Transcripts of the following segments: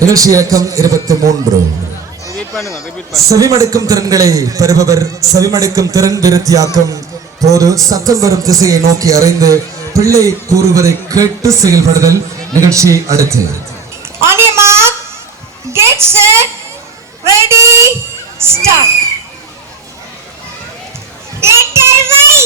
நிகழ்ச்சி இயக்கம் 23. செவிமடுக்கும் திறன்களை பெறுபவர் செவிமடுக்கும் திறன் விருத்தியாக்கும் போது சத்தம் வரும் திசையை நோக்கி அறிந்து பிள்ளை கூறுவதை கேட்டு செயல்படுதல். நிகழ்ச்சி அடுத்து. On your mark, get set, ready, start. Letter Y.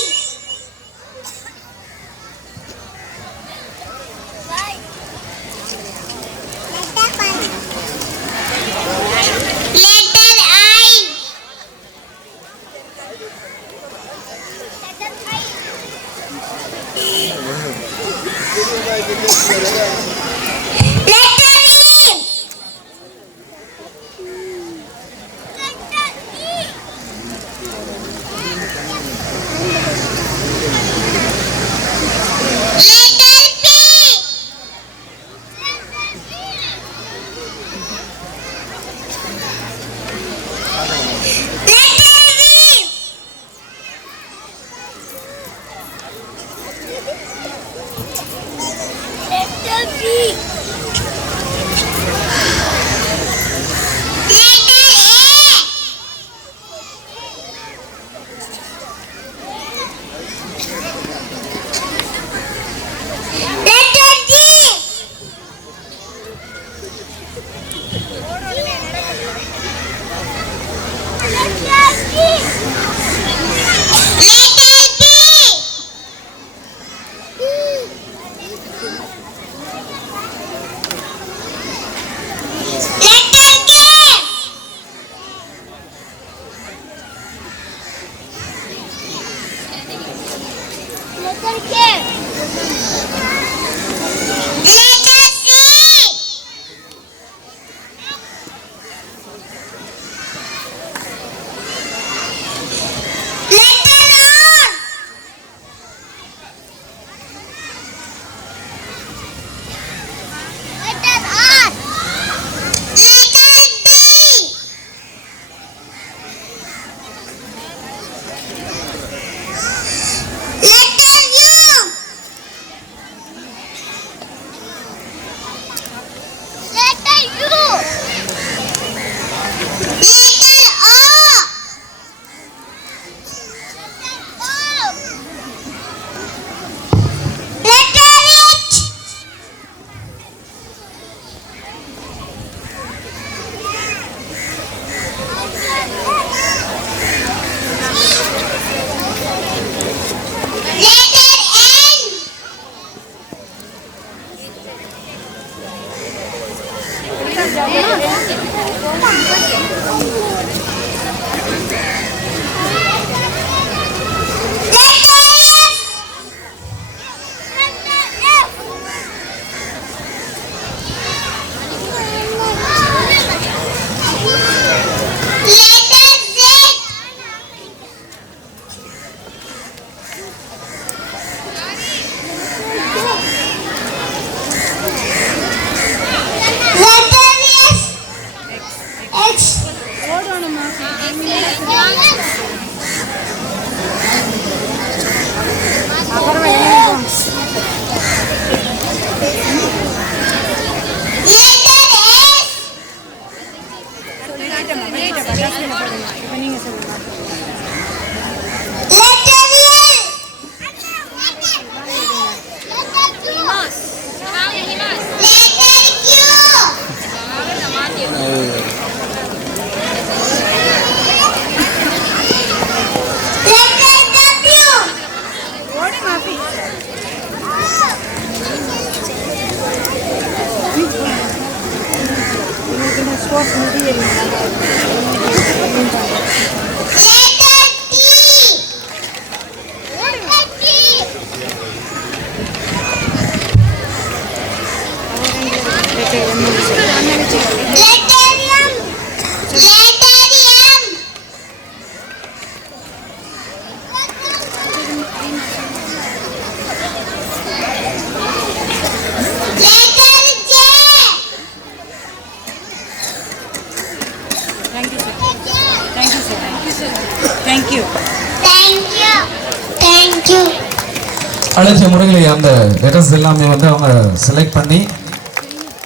அழைச்ச முறைகளை அந்த லெட்டர்ஸ் எல்லாமே வந்து அவங்க செலக்ட் பண்ணி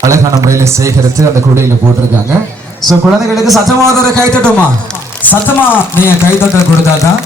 அழகான முறையில் சேகரித்து அந்த கூடையில போட்டிருக்காங்க. ஸோ குழந்தைகளுக்கு சத்தமாக ஒரு கைத்தட்டுமா? சத்தமா நீங்க கைத்தட்டல் கொடுத்தாதான்